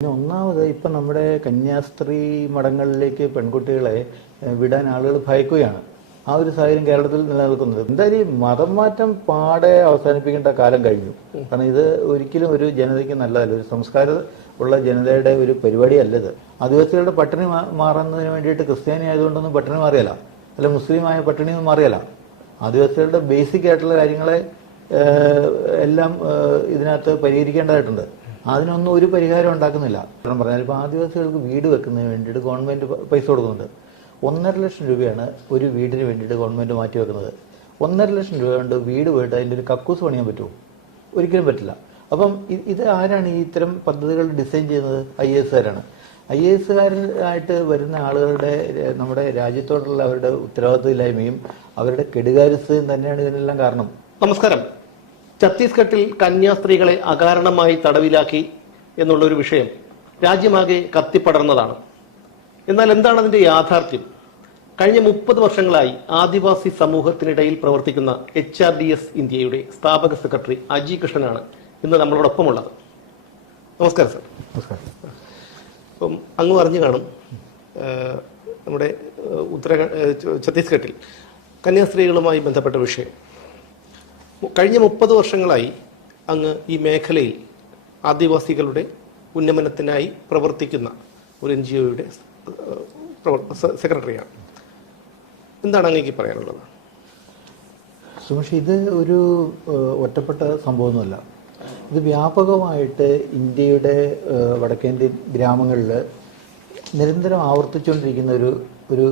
പിന്നെ ഒന്നാമത് ഇപ്പൊ നമ്മുടെ കന്യാസ്ത്രീ മഠങ്ങളിലേക്ക് പെൺകുട്ടികളെ വിടാൻ ആളുകൾ ഭയക്കുകയാണ്. ആ ഒരു സാഹചര്യം കേരളത്തിൽ നിലനിൽക്കുന്നത്. എന്തായാലും മതം മാറ്റം പാടെ അവസാനിപ്പിക്കേണ്ട കാലം കഴിഞ്ഞു. കാരണം ഇത് ഒരിക്കലും ഒരു ജനതയ്ക്ക് നല്ലതല്ല. ഒരു സംസ്കാരം ഉള്ള ജനതയുടെ ഒരു പരിപാടിയല്ല ഇത്. ആദിവാസികളുടെ പട്ടിണി മാറുന്നതിന് വേണ്ടിയിട്ട് ക്രിസ്ത്യാനി ആയതുകൊണ്ടൊന്നും പട്ടിണി മാറിയല്ല. അല്ല മുസ്ലിം ആയ പട്ടിണി ഒന്നും മാറിയല്ല. ആദിവാസികളുടെ ബേസിക് ആയിട്ടുള്ള കാര്യങ്ങളെ എല്ലാം ഇതിനകത്ത് പരിഹരിക്കേണ്ടതായിട്ടുണ്ട്. അതിനൊന്നും ഒരു പരിഹാരം ഉണ്ടാക്കുന്നില്ല. കാരണം പറഞ്ഞാൽ ഇപ്പോൾ ആദിവാസികൾക്ക് വീട് വെക്കുന്നതിന് വേണ്ടിയിട്ട് ഗവൺമെന്റ് പൈസ കൊടുക്കുന്നുണ്ട്. ഒന്നര ലക്ഷം രൂപയാണ് ഒരു വീടിന് വേണ്ടിയിട്ട് ഗവൺമെന്റ് മാറ്റി വെക്കുന്നത്. ഒന്നര ലക്ഷം രൂപ കൊണ്ട് വീട് പോയിട്ട് അതിന്റെ ഒരു കക്കൂസ് പണിയാൻ പറ്റുമോ? ഒരിക്കലും പറ്റില്ല. അപ്പം ഇത് ആരാണ് ഈ ഇത്തരം പദ്ധതികൾ ഡിസൈൻ ചെയ്യുന്നത്? ഐ എസുകാരാണ് ഐ എസ് എസുകാരായിട്ട് വരുന്ന ആളുകളുടെ നമ്മുടെ രാജ്യത്തോടുള്ള അവരുടെ ഉത്തരവാദിത്തമില്ലായ്മയും അവരുടെ കെടുകാര്യസ്ഥയും തന്നെയാണ് ഇതിനെല്ലാം കാരണം. നമസ്കാരം. ഛത്തീസ്ഗഡിൽ കന്യാസ്ത്രീകളെ അകാരണമായി തടവിലാക്കി എന്നുള്ളൊരു വിഷയം രാജ്യമാകെ കത്തിപ്പടർന്നതാണ്. എന്നാൽ എന്താണ് അതിന്റെ യാഥാർത്ഥ്യം? കഴിഞ്ഞ മുപ്പത് വർഷങ്ങളായി ആദിവാസി സമൂഹത്തിനിടയിൽ പ്രവർത്തിക്കുന്ന എച്ച് ആർ ഡി എസ് ഇന്ത്യയുടെ സ്ഥാപക സെക്രട്ടറി അജി കൃഷ്ണനാണ് ഇന്ന് നമ്മളോടൊപ്പമുള്ളത്. നമസ്കാരം സർ. നമസ്കാരം. അപ്പം അങ്ങ് പറഞ്ഞു കാണും നമ്മുടെ ഉത്തരാഖണ്ഡ് ഛത്തീസ്ഗഡിൽ കന്യാസ്ത്രീകളുമായി ബന്ധപ്പെട്ട വിഷയം. കഴിഞ്ഞ മുപ്പത് വർഷങ്ങളായി അങ്ങ് ഈ മേഖലയിൽ ആദിവാസികളുടെ ഉന്നമനത്തിനായി പ്രവർത്തിക്കുന്ന ഒരു എൻ ജി ഒയുടെ സെക്രട്ടറിയാണ്. എന്താണ് അങ്ങേക്ക് പറയാനുള്ളത്? സുമേഷ് ഇത് ഒരു ഒറ്റപ്പെട്ട സംഭവമൊന്നുമല്ല. ഇത് വ്യാപകമായിട്ട് ഇന്ത്യയുടെ വടക്കേന്ത്യൻ ഗ്രാമങ്ങളിൽ നിരന്തരം ആവർത്തിച്ചുകൊണ്ടിരിക്കുന്ന ഒരു ഒരു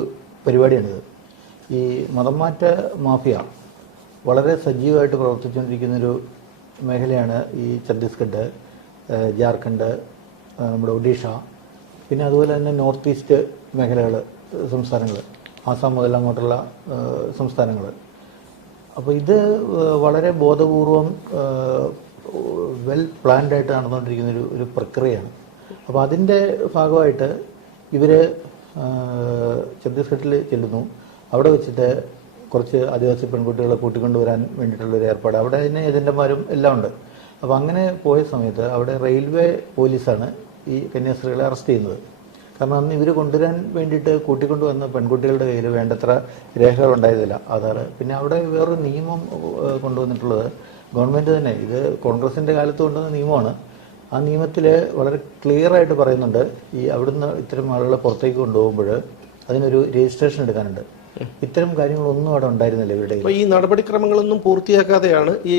പരിപാടിയാണിത്. ഈ മതംമാറ്റ മാഫിയ വളരെ സജീവമായിട്ട് പ്രവർത്തിച്ചുകൊണ്ടിരിക്കുന്നൊരു മേഖലയാണ് ഈ ഛത്തീസ്ഗഡ് ജാർഖണ്ഡ് നമ്മുടെ ഒഡീഷ പിന്നെ അതുപോലെ തന്നെ നോർത്ത് ഈസ്റ്റ് മേഖലകൾ സംസ്ഥാനങ്ങൾ ആസാം മുതൽ അങ്ങോട്ടുള്ള സംസ്ഥാനങ്ങൾ. അപ്പോൾ ഇത് വളരെ ബോധപൂർവം വെൽ പ്ലാൻഡ് ആയിട്ട് നടന്നുകൊണ്ടിരിക്കുന്ന ഒരു ഒരു പ്രക്രിയയാണ്. അപ്പോൾ അതിന്റെ ഭാഗമായിട്ട് ഇവർ ഛത്തീസ്ഗഡിൽ ചെല്ലുന്നു. അവിടെ വെച്ചിട്ട് കുറച്ച് ആദിവാസി പെൺകുട്ടികളെ കൂട്ടിക്കൊണ്ടു വരാൻ വേണ്ടിയിട്ടുള്ളൊരു ഏർപ്പാട്. അവിടെ അതിന് ഏജന്റുമാരും എല്ലാം ഉണ്ട്. അപ്പോൾ അങ്ങനെ പോയ സമയത്ത് അവിടെ റെയിൽവേ പോലീസാണ് ഈ കന്യാസ്ത്രീകളെ അറസ്റ്റ് ചെയ്യുന്നത്. കാരണം അന്ന് ഇവർ കൊണ്ടുവരാൻ വേണ്ടിയിട്ട് കൂട്ടിക്കൊണ്ടുവന്ന പെൺകുട്ടികളുടെ കയ്യിൽ വേണ്ടത്ര രേഖകൾ ഉണ്ടായതില്ല ആധാർ. പിന്നെ അവിടെ വേറൊരു നിയമം കൊണ്ടുവന്നിട്ടുള്ളത് ഗവൺമെന്റ് തന്നെ. ഇത് കോൺഗ്രസിന്റെ കാലത്ത് കൊണ്ടുവന്ന നിയമമാണ്. ആ നിയമത്തിൽ വളരെ ക്ലിയർ ആയിട്ട് പറയുന്നുണ്ട് ഈ അവിടുന്ന് ഇത്തരം ആളുകളെ പുറത്തേക്ക് കൊണ്ടുപോകുമ്പോൾ അതിനൊരു രജിസ്ട്രേഷൻ എടുക്കാനുണ്ട്. ഇത്തരം കാര്യങ്ങളൊന്നും അവിടെ ഉണ്ടായിരുന്നില്ല ഇവരുടെ. ഈ നടപടിക്രമങ്ങളൊന്നും പൂർത്തിയാക്കാതെയാണ് ഈ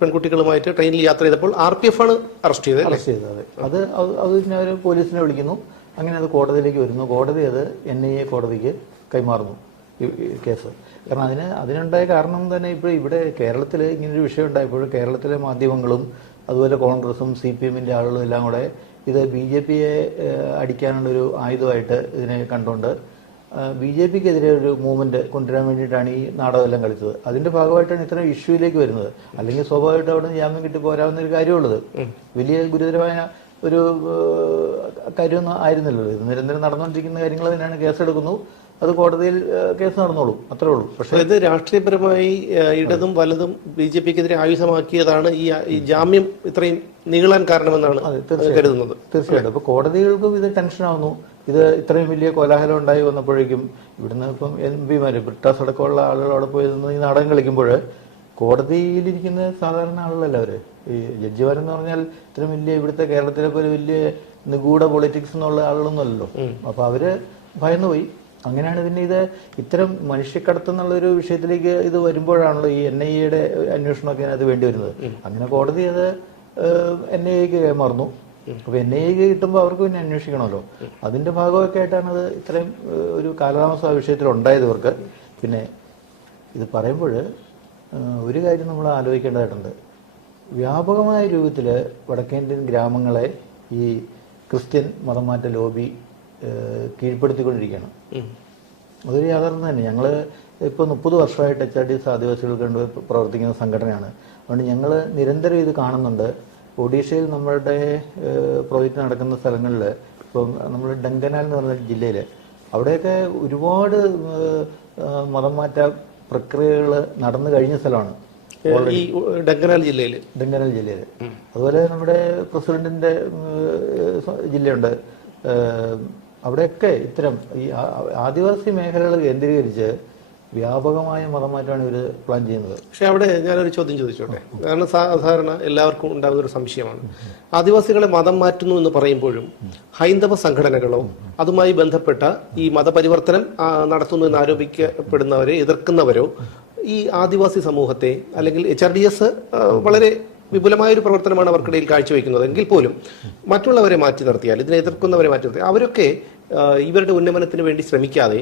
പെൺകുട്ടികളുമായിട്ട് ട്രെയിനിൽ യാത്ര ചെയ്തപ്പോൾ ആർ പി എഫ് ആണ് അറസ്റ്റ് ചെയ്തത് അറസ്റ്റ് ചെയ്തത് അത്. അത് അത് പിന്നെ അവർ പോലീസിനെ വിളിക്കുന്നു. അങ്ങനെ അത് കോടതിയിലേക്ക് വരുന്നു. കോടതി അത് എൻ ഐ എ കോടതിക്ക് കൈമാറുന്നു കേസ്. കാരണം അതിന് അതിനുണ്ടായ കാരണം തന്നെ ഇപ്പോൾ ഇവിടെ കേരളത്തിൽ ഇങ്ങനൊരു വിഷയം ഉണ്ടായപ്പോൾ കേരളത്തിലെ മാധ്യമങ്ങളും അതുപോലെ കോൺഗ്രസും സി പി എമ്മിന്റെ ആളുകളും എല്ലാം കൂടെ ഇത് ബി ജെ പിയെ അടിക്കാനുള്ളൊരു ആയുധമായിട്ട് ഇതിനെ കണ്ടുകൊണ്ട് ബി ജെ പിക്കെതിരെ ഒരു മൂവ്മെന്റ് കൊണ്ടുവരാൻ വേണ്ടിയിട്ടാണ് ഈ നാടകമെല്ലാം കളിച്ചത്. അതിന്റെ ഭാഗമായിട്ടാണ് ഇത്തരം ഇഷ്യൂയിലേക്ക് വരുന്നത്. അല്ലെങ്കിൽ സ്വാഭാവികമായിട്ട് അവിടെ നിന്ന് ജാമ്യം കിട്ടി പോരാവുന്ന ഒരു കാര്യമുള്ളത്. വലിയ ഗുരുതരമായ ഒരു കാര്യമൊന്നും ആയിരുന്നില്ലല്ലോ. ഇത് നിരന്തരം നടന്നുകൊണ്ടിരിക്കുന്ന കാര്യങ്ങൾ തന്നെയാണ് കേസെടുക്കുന്നു. അത് കോടതിയിൽ കേസ് നടന്നോളൂ. അത്രേ ഉള്ളൂ. പക്ഷേ ഇത് രാഷ്ട്രീയപരമായി ഇടതും വലതും ബി ജെ പിക്കെതിരെ ആയുധമാക്കിയതാണ് ഈ ജാമ്യം ഇത്രയും നീളാൻ കാരണമെന്നാണ് കരുതുന്നത്. തീർച്ചയായിട്ടും. അപ്പൊ കോടതികൾക്കും ഇത് ടെൻഷനാവുന്നു. ഇത് ഇത്രയും വലിയ കോലാഹലം ഉണ്ടായി വന്നപ്പോഴേക്കും ഇവിടുന്ന് ഇപ്പം എം പിമാര് ബ്രിട്ടാസ് അടക്കമുള്ള ആളുകൾ അവിടെ പോയി നിന്ന് ഈ നാടകം കളിക്കുമ്പോൾ കോടതിയിലിരിക്കുന്ന സാധാരണ ആളുകളല്ല അവർ? ഈ ജഡ്ജിമാരെന്ന് പറഞ്ഞാൽ ഇത്രയും വലിയ ഇവിടുത്തെ കേരളത്തിലെ പോലെ വലിയ നിഗൂഢ പൊളിറ്റിക്സ് എന്നുള്ള ആളുകളൊന്നുമല്ലോ അപ്പൊ അവർ ഭയന്നുപോയി. അങ്ങനെയാണ് പിന്നെ ഇത് ഇത്തരം മനുഷ്യക്കടത്ത് എന്നുള്ള ഒരു വിഷയത്തിലേക്ക് ഇത് വരുമ്പോഴാണല്ലോ ഈ എൻ ഐ എയുടെ അന്വേഷണമൊക്കെ അതിനകത്ത് വേണ്ടി വരുന്നത്. അങ്ങനെ കോടതി അത് എൻ ഐ എക്ക് കൈമാറുന്നു അപ്പൊ എൻ ഐ എക്ക് കിട്ടുമ്പോൾ അവർക്ക് പിന്നെ അന്വേഷിക്കണമല്ലോ. അതിന്റെ ഭാഗമൊക്കെ ആയിട്ടാണ് അത് ഇത്രയും ഒരു കാലതാമസം ആ വിഷയത്തിൽ ഉണ്ടായത് ഇവർക്ക്. പിന്നെ ഇത് പറയുമ്പോൾ ഒരു കാര്യം നമ്മൾ ആലോചിക്കേണ്ടതായിട്ടുണ്ട്. വ്യാപകമായ രൂപത്തിൽ വടക്കേന്ത്യൻ ഗ്രാമങ്ങളെ ഈ ക്രിസ്ത്യൻ മതമാറ്റ ലോബി കീഴ്പ്പെടുത്തിക്കൊണ്ടിരിക്കുകയാണ്. അതൊരു യാഥാർത്ഥ്യം തന്നെ. ഞങ്ങൾ ഇപ്പോൾ മുപ്പത് വർഷമായിട്ട് എച്ച് ആർ ഡി എസ് ആദിവാസികൾക്ക് വേണ്ടി പ്രവർത്തിക്കുന്ന സംഘടനയാണ്. അതുകൊണ്ട് ഞങ്ങൾ നിരന്തരം ഇത് കാണുന്നുണ്ട്. ഒഡീഷയിൽ നമ്മളുടെ പ്രോജക്റ്റ് നടക്കുന്ന സ്ഥലങ്ങളിൽ ഇപ്പം നമ്മൾ ഡങ്കനാൽ എന്ന് പറഞ്ഞ ജില്ലയിൽ അവിടെയൊക്കെ ഒരുപാട് മതം മാറ്റ പ്രക്രിയകൾ നടന്നു കഴിഞ്ഞ സ്ഥലമാണ് ഈ ഡെങ്കനാൽ ജില്ലയിൽ ഡെങ്കനൽ ജില്ലയിൽ അതുപോലെ നമ്മുടെ പ്രസിഡന്റിന്റെ ജില്ലയുണ്ട്. അവിടെയൊക്കെ ഇത്തരം ഈ ആദിവാസി മേഖലകൾ കേന്ദ്രീകരിച്ച് വ്യാപകമായ മതമാറ്റമാണ് ഇവർ പ്ലാൻ ചെയ്യുന്നത്. പക്ഷെ അവിടെ ഞാനൊരു ചോദ്യം ചോദിച്ചോട്ടെ? കാരണം സാധാരണ എല്ലാവർക്കും ഉണ്ടാകുന്ന ഒരു സംശയമാണ്. ആദിവാസികളെ മതം മാറ്റുന്നു എന്ന് പറയുമ്പോഴും ഹൈന്ദവ സംഘടനകളോ അതുമായി ബന്ധപ്പെട്ട ഈ മതപരിവർത്തനം നടത്തുന്നു എന്ന് ആരോപിക്കപ്പെടുന്നവരെ എതിർക്കുന്നവരോ ഈ ആദിവാസി സമൂഹത്തെ അല്ലെങ്കിൽ എച്ച് ആർ ഡി എസ് വളരെ വിപുലമായ ഒരു പ്രവർത്തനമാണ് അവർക്കിടയിൽ കാഴ്ചവെക്കുന്നത്. എങ്കിൽ പോലും മറ്റുള്ളവരെ മാറ്റി നിർത്തിയാൽ ഇതിനെ എതിർക്കുന്നവരെ മാറ്റി നിർത്തിയാൽ അവരൊക്കെ ഇവരുടെ ഉന്നമനത്തിന് വേണ്ടി ശ്രമിക്കാതെ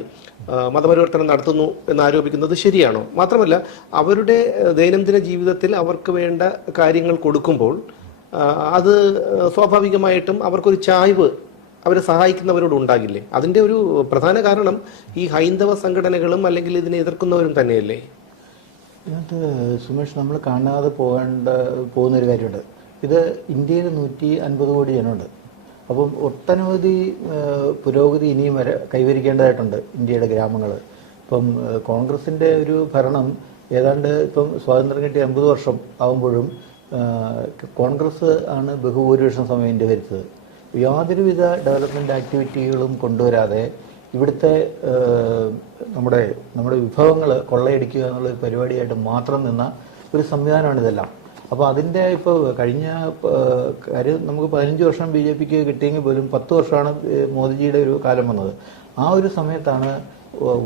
മതപരിവർത്തനം നടത്തുന്നു എന്ന് ആരോപിക്കുന്നത് ശരിയാണോ? മാത്രമല്ല അവരുടെ ദൈനംദിന ജീവിതത്തിൽ അവർക്ക് വേണ്ട കാര്യങ്ങൾ കൊടുക്കുമ്പോൾ അത് സ്വാഭാവികമായിട്ടും അവർക്കൊരു ചായ്വ് അവരെ സഹായിക്കുന്നവരോട് ഉണ്ടാകില്ലേ? അതിന്റെ ഒരു പ്രധാന കാരണം ഈ ഹൈന്ദവ സംഘടനകളും അല്ലെങ്കിൽ ഇതിനെ എതിർക്കുന്നവരും തന്നെയല്ലേ? ഇതിനകത്ത് സുമേഷ് നമ്മൾ കാണാതെ പോകേണ്ട പോകുന്ന ഒരു കാര്യമുണ്ട്. ഇത് ഇന്ത്യയിൽ നൂറ്റി അൻപത് കോടി ജനമുണ്ട്. അപ്പം ഒട്ടനവധി പുരോഗതി ഇനിയും വരെ കൈവരിക്കേണ്ടതായിട്ടുണ്ട് ഇന്ത്യയുടെ ഗ്രാമങ്ങൾ ഇപ്പം കോൺഗ്രസിന്റെ ഒരു ഭരണം ഏതാണ്ട് ഇപ്പം സ്വാതന്ത്ര്യം കിട്ടിയ അമ്പത് വർഷം ആകുമ്പോഴും കോൺഗ്രസ് ആണ് ബഹുഭൂരിപക്ഷം സമയം ഇന്ത്യ ഭരിച്ചത്. യാതൊരുവിധ ഡെവലപ്മെന്റ് ആക്ടിവിറ്റികളും കൊണ്ടുവരാതെ ഇവിടുത്തെ നമ്മുടെ നമ്മുടെ വിഭവങ്ങൾ കൊള്ളയടിക്കുക എന്നുള്ള പരിപാടിയായിട്ട് മാത്രം നിന്ന ഒരു സംവിധാനമാണ് ഇതെല്ലാം. അപ്പോൾ അതിന്റെ ഇപ്പോൾ കഴിഞ്ഞ കാര്യം നമുക്ക് പതിനഞ്ച് വർഷം ബി ജെ പിക്ക് കിട്ടിയെങ്കിൽ പോലും പത്ത് വർഷമാണ് മോദിജിയുടെ ഒരു കാലം വന്നത്. ആ ഒരു സമയത്താണ്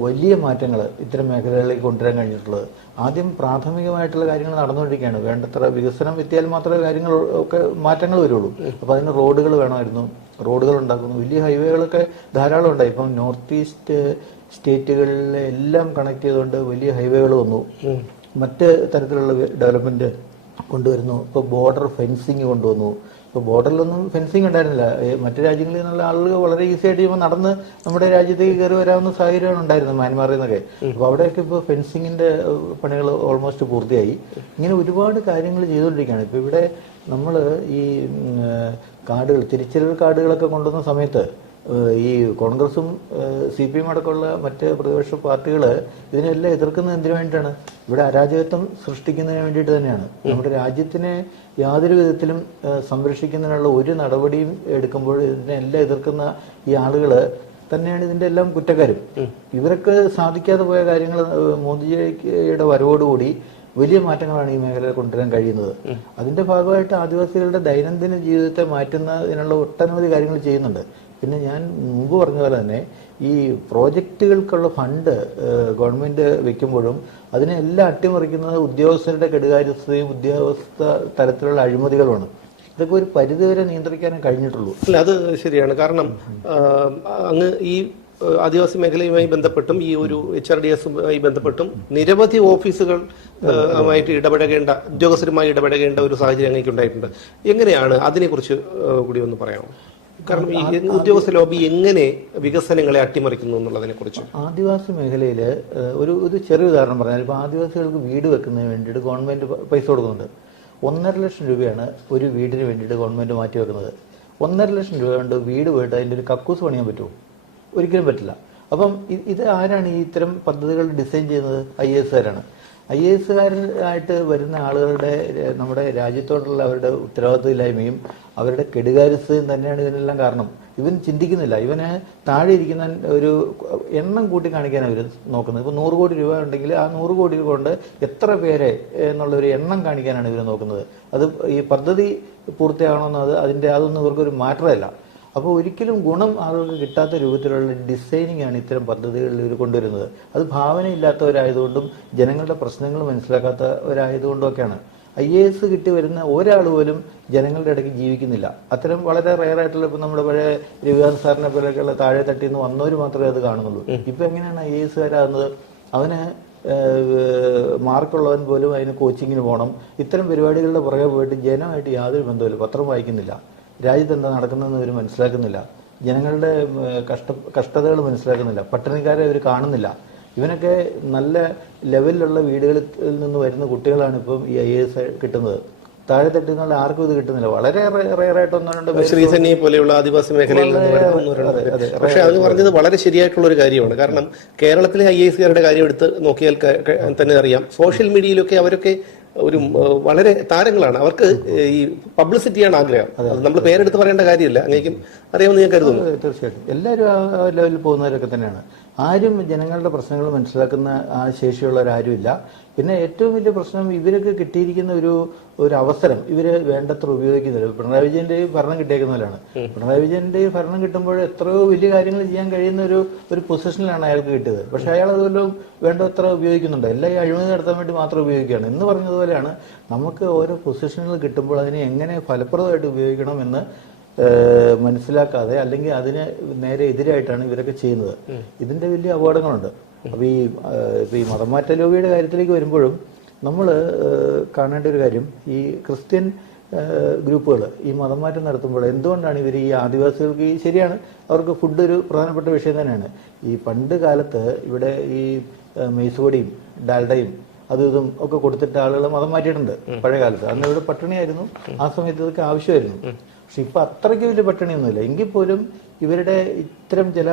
വലിയ മാറ്റങ്ങൾ ഇത്തരം മേഖലകളിലേക്ക് കൊണ്ടുവരാൻ കഴിഞ്ഞിട്ടുള്ളത്. ആദ്യം പ്രാഥമികമായിട്ടുള്ള കാര്യങ്ങൾ നടന്നുകൊണ്ടിരിക്കുകയാണ്. വേണ്ടത്ര വികസനം എത്തിയാൽ മാത്രമേ കാര്യങ്ങൾ ഒക്കെ മാറ്റങ്ങൾ വരുള്ളൂ. അപ്പോൾ അതിന് റോഡുകൾ വേണമായിരുന്നു. റോഡുകൾ ഉണ്ടാക്കുന്നു വലിയ ഹൈവേകളൊക്കെ ധാരാളം ഉണ്ടായി ഇപ്പം നോർത്ത് ഈസ്റ്റ് സ്റ്റേറ്റുകളിലെ എല്ലാം കണക്ട് ചെയ്തുകൊണ്ട് വലിയ ഹൈവേകൾ വന്നു. മറ്റ് തരത്തിലുള്ള ഡെവലപ്മെന്റ് കൊണ്ടുവരുന്നു. ഇപ്പോൾ ബോർഡർ ഫെൻസിങ് കൊണ്ടുവന്നു. ഇപ്പോൾ ബോർഡറിലൊന്നും ഫെൻസിങ് ഉണ്ടായിരുന്നില്ല. മറ്റ് രാജ്യങ്ങളിൽ നിന്നുള്ള ആളുകൾ വളരെ ഈസി ആയിട്ട് ചെയ്യുമ്പോൾ നടന്ന് നമ്മുടെ രാജ്യത്തേക്ക് കയറി വരാവുന്ന സാഹചര്യമാണ് ഉണ്ടായിരുന്നത് മ്യാൻമാറിൽ നിന്നൊക്കെ. അപ്പോൾ അവിടെയൊക്കെ ഇപ്പോൾ ഫെൻസിങ്ങിന്റെ പണികൾ ഓൾമോസ്റ്റ് പൂർത്തിയായി. ഇങ്ങനെ ഒരുപാട് കാര്യങ്ങൾ ചെയ്തുകൊണ്ടിരിക്കുകയാണ്. ഇപ്പോൾ ഇവിടെ നമ്മൾ ഈ കാർഡുകൾ തിരിച്ചറിയൽ കാർഡുകളൊക്കെ കൊണ്ടുവന്ന സമയത്ത് ഈ കോൺഗ്രസും സി പി എം അടക്കമുള്ള മറ്റ് പ്രതിപക്ഷ പാർട്ടികൾ ഇതിനെല്ലാം എതിർക്കുന്നത് എന്തിനു വേണ്ടിയിട്ടാണ്? ഇവിടെ അരാജകത്വം സൃഷ്ടിക്കുന്നതിന് വേണ്ടിയിട്ട് തന്നെയാണ്. നമ്മുടെ രാജ്യത്തിനെ യാതൊരു വിധത്തിലും സംരക്ഷിക്കുന്നതിനുള്ള ഒരു നടപടിയും എടുക്കുമ്പോൾ ഇതിനെല്ലാം എതിർക്കുന്ന ഈ ആളുകൾ തന്നെയാണ് ഇതിന്റെ എല്ലാം കുറ്റക്കാരും. ഇവരൊക്കെ സാധിക്കാതെ പോയ കാര്യങ്ങൾ മോദിജിയുടെ വരവോടുകൂടി വലിയ മാറ്റങ്ങളാണ് ഈ മേഖലയിൽ കൊണ്ടുവരാൻ കഴിയുന്നത്. അതിന്റെ ഭാഗമായിട്ട് ആദിവാസികളുടെ ദൈനംദിന ജീവിതത്തെ മാറ്റുന്നതിനുള്ള ഒട്ടനവധി കാര്യങ്ങൾ ചെയ്യുന്നുണ്ട്. പിന്നെ ഞാൻ മുമ്പ് പറഞ്ഞ പോലെ തന്നെ ഈ പ്രോജക്റ്റുകൾക്കുള്ള ഫണ്ട് ഗവൺമെന്റ് വെക്കുമ്പോഴും അതിനെ എല്ലാം അട്ടിമറിക്കുന്നത് ഉദ്യോഗസ്ഥരുടെ കെടുകാര്യസ്ഥതയും ഉദ്യോഗസ്ഥ തരത്തിലുള്ള അഴിമതികളുമാണ്. ഇതൊക്കെ ഒരു പരിധിവരെ നിയന്ത്രിക്കാനേ കഴിഞ്ഞിട്ടുള്ളൂ. അല്ല അത് ശരിയാണ്. കാരണം അങ്ങ് ഈ ആദിവാസി മേഖലയുമായി ബന്ധപ്പെട്ടും ഈ ഒരു എച്ച് ആർ ഡി എസുമായി ബന്ധപ്പെട്ടും നിരവധി ഓഫീസുകൾ ആയിട്ട് ഇടപെടേണ്ട ഉദ്യോഗസ്ഥരുമായി ഇടപെടേണ്ട ഒരു സാഹചര്യം അങ്ങേക്ക് ഉണ്ടായിട്ടുണ്ട് എങ്ങനെയാണ് അതിനെക്കുറിച്ച് കൂടി ഒന്ന് പറയാമോ? കാരണം ഈ ഉദ്യോഗസ്ഥ ലോബി എങ്ങനെ വികസനങ്ങളെ അട്ടിമറിക്കുന്നു എന്നുള്ളതിനെ കുറിച്ച് ആദിവാസി മേഖലയിൽ ഒരു ഒരു ചെറിയ ഉദാഹരണം പറഞ്ഞാൽ ഇപ്പോൾ ആദിവാസികൾക്ക് വീട് വെക്കുന്നതിന് വേണ്ടിയിട്ട് ഗവൺമെന്റ് പൈസ കൊടുക്കുന്നുണ്ട്. ഒന്നര ലക്ഷം രൂപയാണ് ഒരു വീടിന് വേണ്ടിയിട്ട് ഗവൺമെന്റ് മാറ്റി വെക്കുന്നത് ഒന്നര ലക്ഷം രൂപ കൊണ്ട് വീട് പോയിട്ട് അതിന്റെ ഒരു കക്കൂസ് പണിയാൻ പറ്റുമോ? ഒരിക്കലും പറ്റില്ല. അപ്പം ഇത് ആരാണ് ഈ ഇത്തരം പദ്ധതികൾ ഡിസൈൻ ചെയ്യുന്നത്? ഐ എസുകാരാണ് ഐ എസുകാരായിട്ട് വരുന്ന ആളുകളുടെ നമ്മുടെ രാജ്യത്തോടുള്ള അവരുടെ ഉത്തരവാദിത്തമില്ലായ്മയും അവരുടെ കെടുകാര്യസ്ഥയും തന്നെയാണ് ഇതിനെല്ലാം കാരണം. ഇവൻ ചിന്തിക്കുന്നില്ല. ഇവന് താഴെ ഇരിക്കുന്ന ഒരു എണ്ണം കൂട്ടി കാണിക്കാൻ അവർ നോക്കുന്നത്. ഇപ്പൊ നൂറ് കോടി രൂപ ഉണ്ടെങ്കിൽ ആ നൂറ് കോടി കൊണ്ട് എത്ര പേരെ എന്നുള്ള ഒരു എണ്ണം കാണിക്കാനാണ് ഇവർ നോക്കുന്നത്. അത് ഈ പദ്ധതി പൂർത്തിയാകണമെന്നത് അതിന്റെ അതൊന്നും ഇവർക്കൊരു മാറ്ററല്ല. അപ്പോൾ ഒരിക്കലും ഗുണം ആളുകൾക്ക് കിട്ടാത്ത രൂപത്തിലുള്ള ഡിസൈനിങ് ആണ് ഇത്തരം പദ്ധതികളിൽ ഇവർ കൊണ്ടുവരുന്നത്. അത് ഭാവനയില്ലാത്തവരായതുകൊണ്ടും ജനങ്ങളുടെ പ്രശ്നങ്ങൾ മനസ്സിലാക്കാത്തവരായതുകൊണ്ടും ഒക്കെയാണ് ഐ എ എസ് കിട്ടി വരുന്ന ഒരാൾ പോലും ജനങ്ങളുടെ ഇടയ്ക്ക് ജീവിക്കുന്നില്ല. അത്തരം വളരെ റയർ ആയിട്ടുള്ള ഇപ്പം നമ്മുടെ പഴയ രവികാന്ത് സാറിനെ പോലെയൊക്കെയുള്ള താഴെ തട്ടിൽ നിന്ന് വന്നവർ മാത്രമേ അത് കാണുന്നുള്ളൂ. ഇപ്പം എങ്ങനെയാണ് ഐ എ എസുകാരാകുന്നത് അവന് മാർക്കുള്ളവൻ പോലും അതിന് കോച്ചിങ്ങിന് പോകണം. ഇത്തരം പരിപാടികളുടെ പുറകെ പോയിട്ട് ജനമായിട്ട് യാതൊരു ബന്ധമില്ല പത്രം വായിക്കുന്നില്ല. രാജ്യത്ത് എന്താ നടക്കുന്നതെന്ന് ഇവർ മനസ്സിലാക്കുന്നില്ല. ജനങ്ങളുടെ കഷ്ട കഷ്ടതകൾ മനസ്സിലാക്കുന്നില്ല. പട്ടിണിക്കാരെ ഇവർ കാണുന്നില്ല. ഇവനൊക്കെ നല്ല ലെവലിലുള്ള വീടുകളിൽ നിന്ന് വരുന്ന കുട്ടികളാണ് ഇപ്പം ഈ ഐ എസ് കിട്ടുന്നത്. താഴെ തട്ടുന്നുള്ള ആർക്കും ഇത് കിട്ടുന്നില്ല. വളരെ റയർ ആയിട്ട് ഒന്നോ രണ്ടോ ശ്രീസന്നിയെ പോലെയുള്ള ആദിവാസി മേഖലയിൽ പക്ഷെ അത് പറഞ്ഞത് വളരെ ശരിയായിട്ടുള്ള ഒരു കാര്യമാണ്. കാരണം കേരളത്തിലെ ഐ എസുകാരുടെ കാര്യം എടുത്ത് നോക്കിയാൽ തന്നെ അറിയാം. സോഷ്യൽ മീഡിയയിലൊക്കെ അവരൊക്കെ ഒരു വളരെ താരങ്ങളാണ്. അവർക്ക് ഈ പബ്ലിസിറ്റിയാണ് ആഗ്രഹം. നമ്മൾ പേരെടുത്ത് പറയേണ്ട കാര്യമില്ല. അങ്ങേക്കും അറിയാമെന്ന് ഞാൻ കരുതുന്നു. തീർച്ചയായിട്ടും. എല്ലാവരും ആ ലെവലിൽ പോകുന്നവരൊക്കെ തന്നെയാണ്. ആരും ജനങ്ങളുടെ പ്രശ്നങ്ങൾ മനസ്സിലാക്കുന്ന ആ ശേഷിയുള്ളവരാരുമില്ല പിന്നെ ഏറ്റവും വലിയ പ്രശ്നം ഇവരൊക്കെ കിട്ടിയിരിക്കുന്ന ഒരു ഒരു അവസരം ഇവർ വേണ്ടത്ര ഉപയോഗിക്കുന്നില്ല. പിണറായി വിജയന്റെ ഭരണം കിട്ടിയേക്കുന്നവരാണ് പിണറായി വിജയന്റെ ഭരണം കിട്ടുമ്പോൾ എത്രയോ വലിയ കാര്യങ്ങൾ ചെയ്യാൻ കഴിയുന്ന ഒരു ഒരു പൊസിഷനിലാണ് അയാൾക്ക് കിട്ടിയത്. പക്ഷെ അയാൾ അതുപോലെ വേണ്ടത്ര ഉപയോഗിക്കുന്നുണ്ട്. എല്ലാം ഈ അഴിമതി നടത്താൻ വേണ്ടി മാത്രം ഉപയോഗിക്കുകയാണ്. എന്ന് പറഞ്ഞതുപോലെയാണ് നമുക്ക് ഓരോ പൊസിഷനുകൾ കിട്ടുമ്പോൾ അതിനെ എങ്ങനെ ഫലപ്രദമായിട്ട് ഉപയോഗിക്കണം എന്ന് മനസ്സിലാക്കാതെ അല്ലെങ്കിൽ അതിന് നേരെ എതിരായിട്ടാണ് ഇവരൊക്കെ ചെയ്യുന്നത്. ഇതിന്റെ വലിയ അപകടങ്ങളുണ്ട് അപ്പൊ ഈ ഇപ്പൊ ഈ മതമാറ്റ ലോബിയുടെ കാര്യത്തിലേക്ക് വരുമ്പോഴും നമ്മൾ കാണേണ്ട ഒരു കാര്യം ഈ ക്രിസ്ത്യൻ ഗ്രൂപ്പുകൾ ഈ മതമാറ്റം നടത്തുമ്പോൾ എന്തുകൊണ്ടാണ് ഇവർ ഈ ആദിവാസികൾക്ക് ഈ ശരിയാണ്? അവർക്ക് ഫുഡ് ഒരു പ്രധാനപ്പെട്ട വിഷയം തന്നെയാണ്. ഈ പണ്ട് കാലത്ത് ഇവിടെ ഈ മെയ്സോടിയും ഡാൽഡയും അതും ഇതും ഒക്കെ കൊടുത്തിട്ട് ആളുകൾ മതം മാറ്റിയിട്ടുണ്ട് പഴയ കാലത്ത്. അന്ന് ഇവിടെ പട്ടിണിയായിരുന്നു. ആ സമയത്ത് ഇതൊക്കെ ആവശ്യമായിരുന്നു. പക്ഷെ ഇപ്പൊ അത്രയ്ക്ക് വലിയ പട്ടിണിയൊന്നുമില്ല. എങ്കിൽ പോലും ഇവരുടെ ഇത്തരം ചില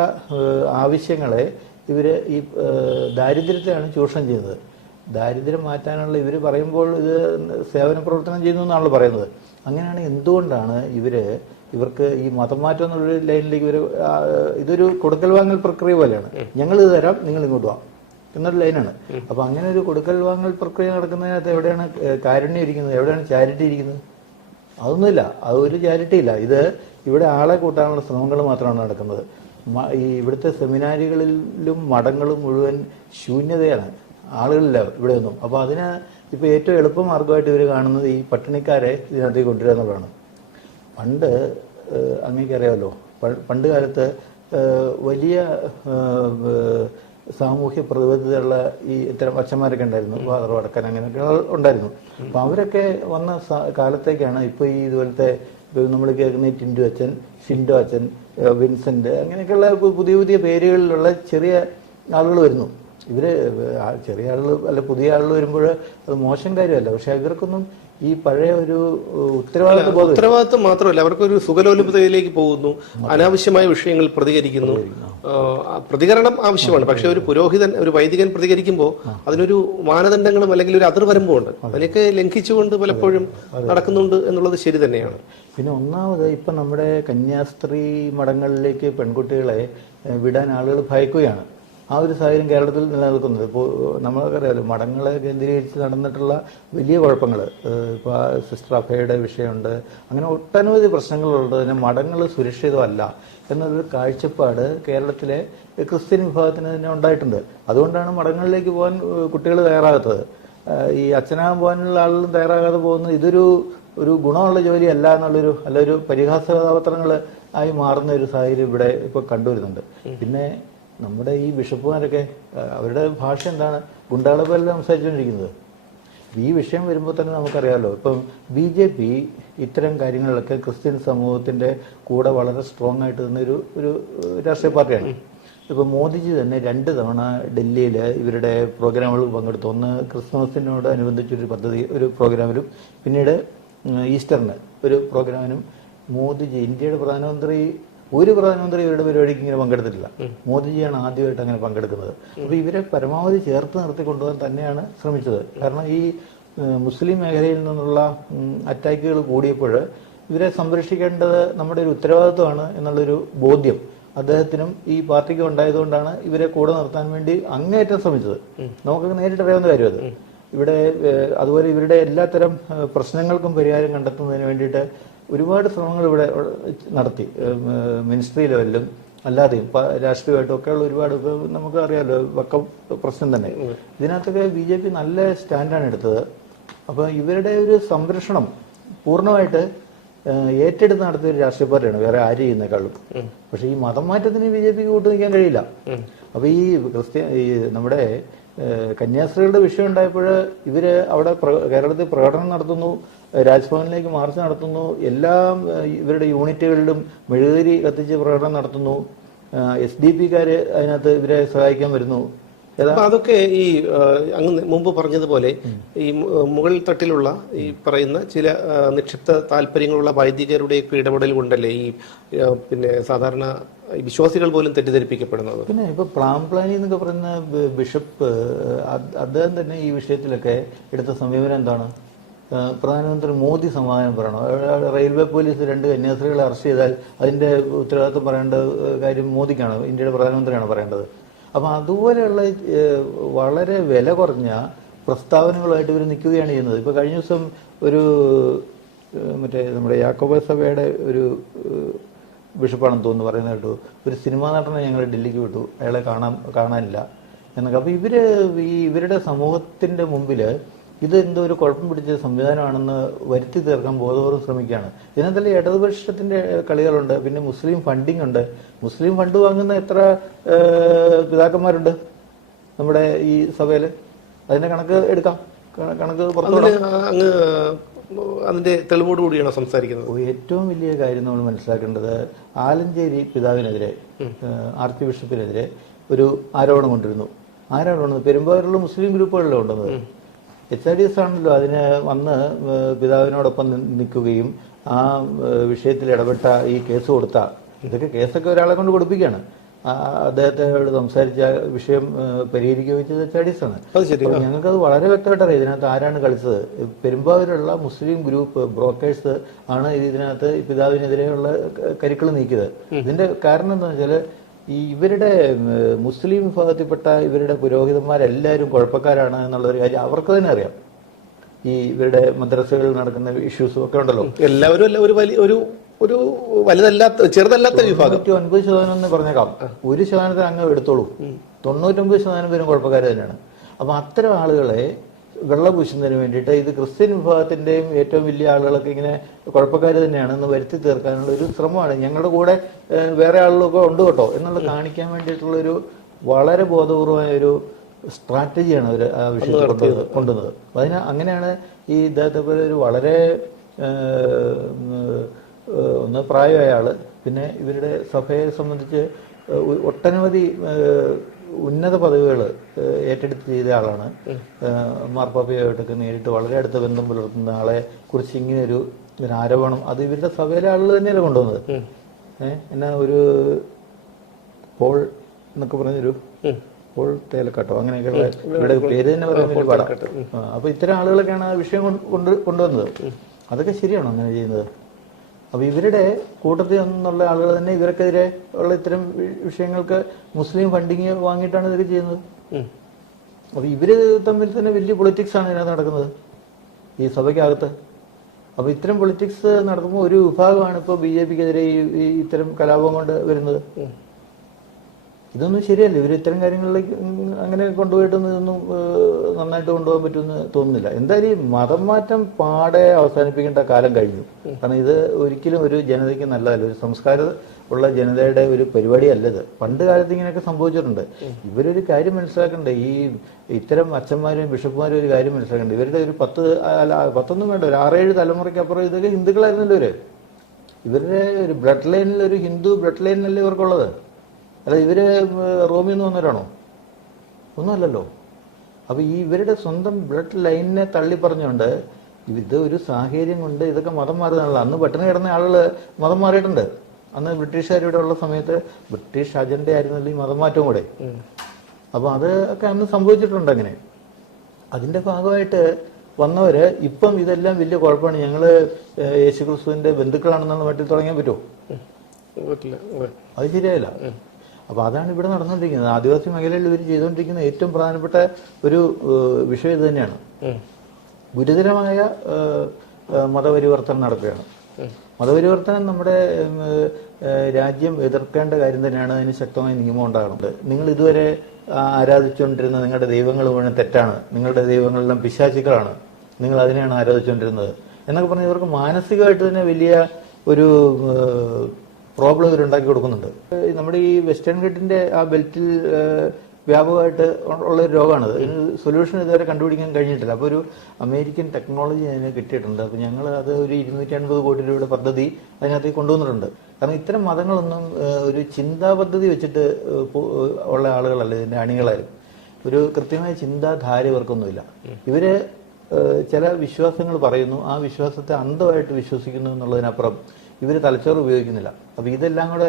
ആവശ്യങ്ങളെ ഇവർ ഈ ദാരിദ്ര്യത്തെയാണ് ചൂഷണം ചെയ്യുന്നത്. ദാരിദ്ര്യം മാറ്റാനുള്ള ഇവർ പറയുമ്പോൾ ഇത് സേവന പ്രവർത്തനം ചെയ്യുന്നു എന്നാണല്ലോ പറയുന്നത്. അങ്ങനെയാണ് എന്തുകൊണ്ടാണ് ഇവർ ഇവർക്ക് ഈ മതം മാറ്റം എന്നുള്ള ലൈനിലേക്ക് ഇവർ ഇതൊരു കൊടുക്കൽ വാങ്ങൽ പ്രക്രിയ പോലെയാണ്. ഞങ്ങൾ ഇത് തരാം നിങ്ങൾ ഇങ്ങോട്ട് വാ എന്നൊരു ലൈനാണ്. അപ്പൊ അങ്ങനെ ഒരു കൊടുക്കൽ വാങ്ങൽ പ്രക്രിയ നടക്കുന്നതിനകത്ത് എവിടെയാണ് കാരുണ്യം ഇരിക്കുന്നത്? എവിടെയാണ് ചാരിറ്റി ഇരിക്കുന്നത്? അതൊന്നുമില്ല. അത് ഒരു ചാരിറ്റി ഇല്ല. ഇത് ഇവിടെ ആളെ കൂട്ടാനുള്ള ശ്രമങ്ങൾ മാത്രമാണ് നടക്കുന്നത്. ഈ ഇവിടുത്തെ സെമിനാരികളിലും മഠങ്ങളും മുഴുവൻ ശൂന്യതയാണ്. ആളുകളില്ല ഇവിടെ ഒന്നും. അപ്പൊ അതിന് ഇപ്പൊ ഏറ്റവും എളുപ്പ മാർഗമായിട്ട് ഇവർ കാണുന്നത് ഈ പട്ടിണിക്കാരെ ഇതിനകത്തേക്ക് കൊണ്ടുവരിക എന്നുള്ളതാണ്. പണ്ട് അങ്ങേക്കറിയാമല്ലോ. പണ്ട് കാലത്ത് വലിയ സാമൂഹ്യ പ്രതിബദ്ധതയുള്ള ഈ ഇത്തരം അച്ഛന്മാരൊക്കെ ഉണ്ടായിരുന്നു ഫാദർ വടക്കൻ അങ്ങനെയൊക്കെ ഉണ്ടായിരുന്നു. അപ്പൊ അവരൊക്കെ വന്ന കാലത്തേക്കാണ് ഇപ്പൊ ഈ ഇതുപോലത്തെ നമ്മൾ കേൾക്കുന്ന ടിൻഡു അച്ഛൻ ഷിൻഡോ അച്ഛൻ വിൻസെന്റ് അങ്ങനെയൊക്കെയുള്ള പുതിയ പുതിയ പേരുകളിലുള്ള ചെറിയ ആളുകൾ വരുന്നു. ഇവർ ചെറിയ ആളുകൾ അല്ല പുതിയ ആളുകൾ വരുമ്പോൾ അത് മോശം കാര്യമല്ല. പക്ഷെ ഇവർക്കൊന്നും ഈ പഴയ ഒരു ഉത്തരവാദിത്വ ഉത്തരവാദിത്വം മാത്രമല്ല അവർക്കൊരു സുഖലോലുപതയിലേക്ക് പോകുന്നു. അനാവശ്യമായ വിഷയങ്ങൾ പ്രതികരിക്കുന്നു. പ്രതികരണം ആവശ്യമാണ്. പക്ഷെ ഒരു പുരോഹിതൻ ഒരു വൈദികൻ പ്രതികരിക്കുമ്പോൾ അതിനൊരു മാനദണ്ഡങ്ങളും അല്ലെങ്കിൽ ഒരു അതിർവരമ്പും ഉണ്ട് അതിനൊക്കെ ലംഘിച്ചുകൊണ്ട് പലപ്പോഴും നടക്കുന്നുണ്ട് എന്നുള്ളത് ശരി തന്നെയാണ്. പിന്നെ ഒന്നാമത് ഇപ്പൊ നമ്മുടെ കന്യാസ്ത്രീ മഠങ്ങളിലേക്ക് പെൺകുട്ടികളെ വിടാൻ ആളുകൾ ഭയക്കുകയാണ്. ആ ഒരു സാഹചര്യം കേരളത്തിൽ നിലനിൽക്കുന്നത്. ഇപ്പോൾ നമ്മൾക്കറിയാമല്ലോ മഠങ്ങളെ കേന്ദ്രീകരിച്ച് നടന്നിട്ടുള്ള വലിയ കുഴപ്പങ്ങൾ ഇപ്പോൾ സിസ്റ്റർ അഫയുടെ വിഷയമുണ്ട്. അങ്ങനെ ഒട്ടനവധി പ്രശ്നങ്ങളുള്ളത് തന്നെ മഠങ്ങൾ സുരക്ഷിതമല്ല എന്നൊരു കാഴ്ചപ്പാട് കേരളത്തിലെ ക്രിസ്ത്യൻ വിഭാഗത്തിന് തന്നെ ഉണ്ടായിട്ടുണ്ട്. അതുകൊണ്ടാണ് മഠങ്ങളിലേക്ക് പോകാൻ കുട്ടികൾ തയ്യാറാകാത്തത്. ഈ അച്ഛനാകാൻ പോകാനുള്ള ആളുകളും തയ്യാറാകാതെ പോകുന്നത് ഇതൊരു ഒരു ഗുണമുള്ള ജോലി അല്ല എന്നുള്ളൊരു അല്ല ഒരു പരിഹാസ കഥാപാത്രങ്ങൾ ആയി മാറുന്ന ഒരു സാഹചര്യം ഇവിടെ ഇപ്പൊ കണ്ടുവരുന്നുണ്ട്. പിന്നെ നമ്മുടെ ഈ ബിഷപ്പുമാരൊക്കെ അവരുടെ ഭാഷ എന്താണ്? ഗുണ്ടാളപ്പല്ല പോലെ സംസാരിച്ചുകൊണ്ടിരിക്കുന്നത്. ഈ വിഷയം വരുമ്പോൾ തന്നെ നമുക്കറിയാമല്ലോ ഇപ്പം ബി ജെ പി ഇത്തരം കാര്യങ്ങളിലൊക്കെ ക്രിസ്ത്യൻ സമൂഹത്തിന്റെ കൂടെ വളരെ സ്ട്രോങ് ആയിട്ട് നിന്ന ഒരു ഒരു രാഷ്ട്രീയ പാർട്ടിയാണ്. ഇപ്പൊ മോദിജി തന്നെ രണ്ട് തവണ ഡൽഹിയിൽ ഇവരുടെ പ്രോഗ്രാമുകൾ പങ്കെടുത്തു. ഒന്ന് ക്രിസ്മസിനോട് അനുബന്ധിച്ചൊരു പദ്ധതി ഒരു പ്രോഗ്രാമിലും പിന്നീട് ഈസ്റ്ററിന് ഒരു പ്രോഗ്രാമിനും മോദിജി ഇന്ത്യയുടെ പ്രധാനമന്ത്രി ഒരു പ്രധാനമന്ത്രി ഇവരുടെ പരിപാടിക്ക് ഇങ്ങനെ പങ്കെടുത്തിട്ടില്ല. മോദിജിയാണ് ആദ്യമായിട്ട് അങ്ങനെ പങ്കെടുക്കുന്നത്. അപ്പൊ ഇവരെ പരമാവധി ചേർത്ത് നിർത്തി കൊണ്ടുപോകാൻ തന്നെയാണ് ശ്രമിച്ചത്. കാരണം ഈ മുസ്ലിം മേഖലയിൽ നിന്നുള്ള അറ്റാക്കുകൾ കൂടിയപ്പോൾ ഇവരെ സംരക്ഷിക്കേണ്ടത് നമ്മുടെ ഒരു ഉത്തരവാദിത്വമാണ് എന്നുള്ളൊരു ബോധ്യം അദ്ദേഹത്തിനും ഈ പാർട്ടിക്കും ഉണ്ടായതുകൊണ്ടാണ് ഇവരെ കൂടെ നിർത്താൻ വേണ്ടി അങ്ങേയറ്റം ശ്രമിച്ചത്. നമുക്ക് നേരിട്ട് അറിയാവുന്ന കാര്യം അത് ഇവിടെ അതുപോലെ ഇവരുടെ എല്ലാത്തരം പ്രശ്നങ്ങൾക്കും പരിഹാരം കണ്ടെത്തുന്നതിന് വേണ്ടിയിട്ട് ഒരുപാട് ശ്രമങ്ങൾ ഇവിടെ നടത്തി. മിനിസ്ട്രി ലെവലിലും അല്ലാതെയും രാഷ്ട്രീയമായിട്ടും ഒക്കെയുള്ള ഒരുപാട് നമുക്ക് അറിയാലോ വക്കം പ്രശ്നം തന്നെ. ഇതിനകത്തൊക്കെ ബി ജെ പി നല്ല സ്റ്റാൻഡാണ് എടുത്തത്. അപ്പൊ ഇവരുടെ ഒരു സംരക്ഷണം പൂർണമായിട്ട് ഏറ്റെടുത്ത് നടത്തിയ ഒരു രാഷ്ട്രീയ പാർട്ടിയാണ്. വേറെ ആര് ചെയ്യുന്നേക്കാളും. പക്ഷെ ഈ മതം മാറ്റത്തിന് ബി ജെ പിക്ക് കൂട്ടു നിൽക്കാൻ കഴിയില്ല. അപ്പൊ ഈ ക്രിസ്ത്യ ഈ നമ്മുടെ കന്യാസ്ത്രീകളുടെ വിഷയം ഉണ്ടായപ്പോൾ ഇവർ അവിടെ കേരളത്തിൽ പ്രകടനം നടത്തുന്നു. രാജ്ഭവനിലേക്ക് മാർച്ച് നടത്തുന്നു. എല്ലാം ഇവരുടെ യൂണിറ്റുകളിലും മെഴുകുതിരി കത്തിച്ച് പ്രകടനം നടത്തുന്നു. എസ് ഡി പിക്കാര് അതിനകത്ത് ഇവരെ സഹായിക്കാൻ വരുന്നു. അപ്പൊ അതൊക്കെ ഈ അങ്ങ് മുമ്പ് പറഞ്ഞതുപോലെ ഈ മുകൾ തട്ടിലുള്ള ഈ പറയുന്ന ചില നിക്ഷിപ്ത താല്പര്യങ്ങളുള്ള വൈദികരുടെയൊക്കെ ഇടപെടൽ കൊണ്ടല്ലേ ഈ പിന്നെ സാധാരണ വിശ്വാസികൾ പോലും തെറ്റിദ്ധരിപ്പിക്കപ്പെടുന്നത്? പിന്നെ ഇപ്പൊ പ്ലാംപ്ലാനി എന്നൊക്കെ പറയുന്ന ബിഷപ്പ് അദ്ദേഹം തന്നെ ഈ വിഷയത്തിലൊക്കെ എടുത്ത സമീപനം എന്താണ്? പ്രധാനമന്ത്രി മോദി സമാധാനം പറയണം. റെയിൽവേ പോലീസ് രണ്ട് കന്യാസ്ത്രീകളെ അറസ്റ്റ് ചെയ്താൽ അതിന്റെ ഉത്തരവാദിത്വം പറയേണ്ട കാര്യം മോദിക്കാണ് ഇന്ത്യയുടെ പ്രധാനമന്ത്രിയാണ് പറയേണ്ടത്. അപ്പൊ അതുപോലെയുള്ള വളരെ വില കുറഞ്ഞ പ്രസ്താവനകളുമായിട്ട് ഇവർ നിൽക്കുകയാണ് ചെയ്യുന്നത്. ഇപ്പൊ കഴിഞ്ഞ ദിവസം ഒരു മറ്റേ നമ്മുടെ യാക്കോബ സഭയുടെ ഒരു ബിഷപ്പാണെന്ന് തോന്നുന്നു പറയുന്നത് കേട്ടു. ഒരു സിനിമാ നടനെ ഞങ്ങൾ ഡൽഹിക്ക് വിട്ടു. അയാളെ കാണാൻ കാണാനില്ല. എന്നൊക്കെ. അപ്പൊ ഇവർ ഈ ഇവരുടെ സമൂഹത്തിന്റെ മുമ്പിൽ ഇത് എന്തോ ഒരു കുഴപ്പം പിടിച്ച സംവിധാനമാണെന്ന് വരുത്തി തീർക്കാൻ ബോധപൂർവം ശ്രമിക്കുകയാണ്. ഇതിനകത്തല്ല ഇടതുപക്ഷത്തിന്റെ കളികളുണ്ട് പിന്നെ മുസ്ലിം ഫണ്ടിങ് ഉണ്ട്. മുസ്ലിം ഫണ്ട് വാങ്ങുന്ന എത്ര പിതാക്കന്മാരുണ്ട് നമ്മുടെ ഈ സഭയിൽ? അതിന്റെ കണക്ക് എടുക്കാം. കണക്ക് പുറത്തു അതിന്റെ തെളിവോട് കൂടിയാണ് സംസാരിക്കുന്നത്? ഏറ്റവും വലിയ കാര്യം നമ്മൾ മനസ്സിലാക്കേണ്ടത് ആലഞ്ചേരി പിതാവിനെതിരെ ആർച്ച് ബിഷപ്പിനെതിരെ ഒരു ആരോപണം കൊണ്ടിരുന്നു. ആരാണ് പെരുമ്പാറുള്ള പെരുമ്പാവൂരിലുള്ള മുസ്ലിം ഗ്രൂപ്പുകളിലും ഉണ്ടെന്നത് എച്ച് എസ് ആണല്ലോ അതിന് വന്ന് പിതാവിനോടൊപ്പം നിൽക്കുകയും ആ വിഷയത്തിൽ ഇടപെട്ട ഈ കേസ് കൊടുത്ത ഇതൊക്കെ കേസൊക്കെ ഒരാളെ കൊണ്ട് കൊടുപ്പിക്കുകയാണ്. അദ്ദേഹത്തോട് സംസാരിച്ച വിഷയം പരിഹരിക്കുകയും ചെയ്തത് എച്ച് ഐ ഡി എസ് ആണ്. ഞങ്ങൾക്കത് വളരെ വ്യക്തമായിട്ട് അറിയാം ഇതിനകത്ത് ആരാണ് കളിച്ചത്. പെരുമ്പാവൂരുള്ള മുസ്ലിം ഗ്രൂപ്പ് ബ്രോക്കേഴ്സ് ആണ് ഇതിനകത്ത് പിതാവിനെതിരെയുള്ള കരുക്കൾ നീക്കിയത്. ഇതിന്റെ കാരണം എന്താ വെച്ചാൽ ഈ ഇവരുടെ മുസ്ലിം വിഭാഗത്തിൽപ്പെട്ട ഇവരുടെ പുരോഹിതന്മാരെല്ലാവരും കുഴപ്പക്കാരാണ് എന്നുള്ള ഒരു കാര്യം അവർക്ക് തന്നെ അറിയാം. ഈ ഇവരുടെ മദ്രസകളിൽ നടക്കുന്ന ഇഷ്യൂസും ഒക്കെ ഉണ്ടല്ലോ. എല്ലാവരും അല്ല ഒരു വലിയ ഒരു ഒരു വലുതല്ലാത്ത ചെറുതല്ലാത്ത വിഭാഗം. ഒൻപത് ശതമാനം എന്ന് പറഞ്ഞേക്കാം. ഒരു ശതമാനത്തിന് അങ്ങ് എടുത്തോളൂ. തൊണ്ണൂറ്റൊമ്പത് ശതമാനം പേരും കുഴപ്പക്കാർ തന്നെയാണ്. അപ്പൊ അത്തരം ആളുകളെ വെള്ളം പൂശുന്നതിന് വേണ്ടിയിട്ട് ഇത് ക്രിസ്ത്യൻ വിഭാഗത്തിന്റെയും ഏറ്റവും വലിയ ആളുകളൊക്കെ ഇങ്ങനെ കുഴപ്പക്കാർ തന്നെയാണെന്ന് വരുത്തി തീർക്കാനുള്ള ഒരു ശ്രമമാണ്. ഞങ്ങളുടെ കൂടെ വേറെ ആളുകളൊക്കെ ഉണ്ട് കേട്ടോ. എന്നുള്ള കാണിക്കാൻ വേണ്ടിയിട്ടുള്ള ഒരു വളരെ ബോധപൂർവമായ ഒരു സ്ട്രാറ്റജിയാണ് അവർ ആ വിഷയത്തിൽ കൊണ്ടുവന്നത് കൊണ്ടുവന്നത്. അതിന് അങ്ങനെയാണ് ഈ ഇദ്ദേഹത്തെ പോലെ ഒരു വളരെ ഒന്ന് പ്രായമായ ആൾ. പിന്നെ ഇവരുടെ സഭയെ സംബന്ധിച്ച് ഒട്ടനവധി ഉന്നത പദവികൾ ഏറ്റെടുത്ത് ചെയ്ത ആളാണ്. മാർപ്പാപ്പയായിട്ടൊക്കെ നേരിട്ട് വളരെ അടുത്ത ബന്ധം പുലർത്തുന്ന ആളെ കുറിച്ച് ഇങ്ങനെ ഒരു ആരോപണം അത് ഇവരുടെ സഭയിലെ ആളുകൾ തന്നെയല്ലേ കൊണ്ടുവന്നത്? ഏഹ് എന്നാ ഒരു പോൾ എന്നൊക്കെ പറഞ്ഞൊരു പോൾ തേലക്കാട്ടോ അങ്ങനെയൊക്കെയുള്ള ഇവിടെ പേര് തന്നെ പറയാൻ വേണ്ടി പാടാം. അപ്പൊ ഇത്തരം ആളുകളൊക്കെയാണ് ആ വിഷയം കൊണ്ട് കൊണ്ടുവന്നത്. അതൊക്കെ ശരിയാണോ അങ്ങനെ ചെയ്യുന്നത്? അപ്പൊ ഇവരുടെ കൂട്ടത്തിൽ നിന്നുള്ള ആളുകൾ തന്നെ ഇവർക്കെതിരെ ഉള്ള ഇത്തരം വിഷയങ്ങൾക്ക് മുസ്ലിം ഫണ്ടിങ് വാങ്ങിയിട്ടാണ് ഇതൊക്കെ ചെയ്യുന്നത്. അപ്പൊ ഇവർ തമ്മിൽ തന്നെ വലിയ പൊളിറ്റിക്സ് ആണ് ഇതിനകത്ത് നടക്കുന്നത്. ഈ സഭയ്ക്കകത്ത്. അപ്പൊ ഇത്തരം പൊളിറ്റിക്സ് നടക്കുമ്പോൾ ഒരു വിഭാഗമാണ് ഇപ്പോൾ ബി ജെ പിക്കെതിരെ ഈ ഇത്തരം കലാപം കൊണ്ട് വരുന്നത്. ഇതൊന്നും ശരിയല്ല. ഇവർ ഇത്തരം കാര്യങ്ങളിലേക്ക് അങ്ങനെ കൊണ്ടുപോയിട്ടൊന്നും ഇതൊന്നും നന്നായിട്ട് കൊണ്ടുപോകാൻ പറ്റുമെന്ന് തോന്നുന്നില്ല. എന്തായാലും ഈ മതം മാറ്റം പാടെ അവസാനിപ്പിക്കേണ്ട കാലം കഴിഞ്ഞു. കാരണം ഇത് ഒരിക്കലും ഒരു ജനതയ്ക്ക് നല്ലതല്ല. ഒരു സംസ്കാരം ഉള്ള ജനതയുടെ ഒരു പരിപാടിയല്ല ഇത്. പണ്ട് കാലത്ത് ഇങ്ങനെയൊക്കെ സംഭവിച്ചിട്ടുണ്ട്. ഇവരൊരു കാര്യം മനസ്സിലാക്കണ്ടേ? ഈ ഇത്തരം അച്ഛന്മാരും ബിഷപ്പുമാരും ഒരു കാര്യം മനസ്സിലാക്കണ്ടേ? ഇവരുടെ ഒരു പത്ത് അല്ല പത്തൊന്നും വേണ്ട. ഒരു ആറേഴ് തലമുറയ്ക്കപ്പുറം ഇതൊക്കെ ഹിന്ദുക്കളായിരുന്നല്ലോ ഇവർ. ഇവരുടെ ഒരു ബ്ലഡ് ലൈനിൽ ഒരു ഹിന്ദു ബ്ലഡ് ലൈനിലല്ലേ ഇവർക്കുള്ളത്? അല്ല ഇവർ റോമിൽ നിന്ന് വന്നവരാണോ? ഒന്നുമല്ലല്ലോ. അപ്പൊ ഈ ഇവരുടെ സ്വന്തം ബ്ലഡ് ലൈനിനെ തള്ളി പറഞ്ഞുകൊണ്ട് ഇത് ഒരു സാഹചര്യം കൊണ്ട് ഇതൊക്കെ മതം മാറുന്നതാണല്ലോ. അന്ന് പട്ടിണി കിടന്ന ആളുകൾ മതം മാറിയിട്ടുണ്ട്. അന്ന് ബ്രിട്ടീഷുകാർ ഇവിടെ ഉള്ള സമയത്ത് ബ്രിട്ടീഷ് അജണ്ട ആയിരുന്നല്ലോ ഈ മതമാറ്റവും കൂടെ. അപ്പൊ അത് ഒക്കെ അന്ന് സംഭവിച്ചിട്ടുണ്ട് അങ്ങനെ. അതിന്റെ ഭാഗമായിട്ട് വന്നവര് ഇപ്പം ഇതെല്ലാം വലിയ കുഴപ്പമാണ്. ഞങ്ങൾ യേശു ക്രിസ്തുവിന്റെ ബന്ധുക്കളാണെന്നുള്ള മട്ടിൽ തുടങ്ങാൻ പറ്റുമോ അത് ശരിയായില്ല. അപ്പൊ അതാണ് ഇവിടെ നടന്നുകൊണ്ടിരിക്കുന്നത്. ആദിവാസി മേഖലയിൽ ഇവർ ചെയ്തുകൊണ്ടിരിക്കുന്ന ഏറ്റവും പ്രധാനപ്പെട്ട ഒരു വിഷയം ഇത് തന്നെയാണ്. ഗുരുതരമായ മതപരിവർത്തനം നടക്കുകയാണ്. മതപരിവർത്തനം നമ്മുടെ രാജ്യം എതിർക്കേണ്ട കാര്യം തന്നെയാണ്. അതിന് ശക്തമായ നിയമം ഉണ്ടാകുന്നത് നിങ്ങൾ ഇതുവരെ ആരാധിച്ചുകൊണ്ടിരുന്ന നിങ്ങളുടെ ദൈവങ്ങൾ മുഴുവൻ തെറ്റാണ്. നിങ്ങളുടെ ദൈവങ്ങളെല്ലാം പിശാചികളാണ്. നിങ്ങൾ അതിനെയാണ് ആരാധിച്ചുകൊണ്ടിരുന്നത്. എന്നൊക്കെ പറഞ്ഞ് ഇവർക്ക് മാനസികമായിട്ട് തന്നെ വലിയ ഒരു പ്രോബ്ലം ഇവരുണ്ടാക്കി കൊടുക്കുന്നുണ്ട്. നമ്മുടെ ഈ വെസ്റ്റേൺ ഗേറ്റിന്റെ ആ ബെൽറ്റിൽ വ്യാപകമായിട്ട് ഉള്ള ഒരു രോഗമാണത്. ഇതിന് സൊല്യൂഷൻ ഇതുവരെ കണ്ടുപിടിക്കാൻ കഴിഞ്ഞിട്ടില്ല. അപ്പോൾ ഒരു അമേരിക്കൻ ടെക്നോളജി അതിന് കിട്ടിയിട്ടുണ്ട്. അപ്പോൾ ഞങ്ങൾ അത് ഒരു ഇരുന്നൂറ്റി അൻപത് കോടി രൂപയുടെ പദ്ധതി അതിനകത്ത് കൊണ്ടുവന്നിട്ടുണ്ട്. കാരണം ഇത്തരം മതങ്ങളൊന്നും ഒരു ചിന്താ പദ്ധതി വെച്ചിട്ട് ഉള്ള ആളുകളല്ല ഇതിന്റെ അണികളായിരുന്നു ഒരു കൃത്യമായ ചിന്താധാര ഇവർക്കൊന്നുമില്ല. ഇവർ ചില വിശ്വാസങ്ങൾ പറയുന്നു. ആ വിശ്വാസത്തെ അന്ധമായിട്ട് വിശ്വസിക്കുന്നു എന്നുള്ളതിനപ്പുറം ഇവർ തലച്ചോറ് ഉപയോഗിക്കുന്നില്ല. അപ്പൊ ഇതെല്ലാം കൂടെ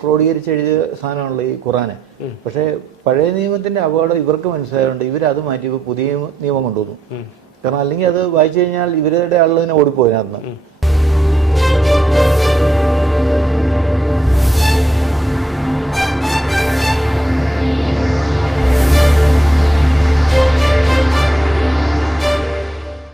ക്രോഡീകരിച്ച് എഴുതിയ സാധനമാണല്ലോ ഈ ഖുറാന്. പക്ഷേ പഴയ നിയമത്തിന്റെ അപകടം ഇവർക്ക് മനസ്സിലായതുകൊണ്ട് ഇവർ അത് മാറ്റി പുതിയ നിയമം കൊണ്ടുവന്നു. കാരണം അല്ലെങ്കിൽ അത് വായിച്ചു കഴിഞ്ഞാൽ ഇവരുടെ ആളുകൾ തന്നെ ഓടിപ്പോയി അതിനകത്ത്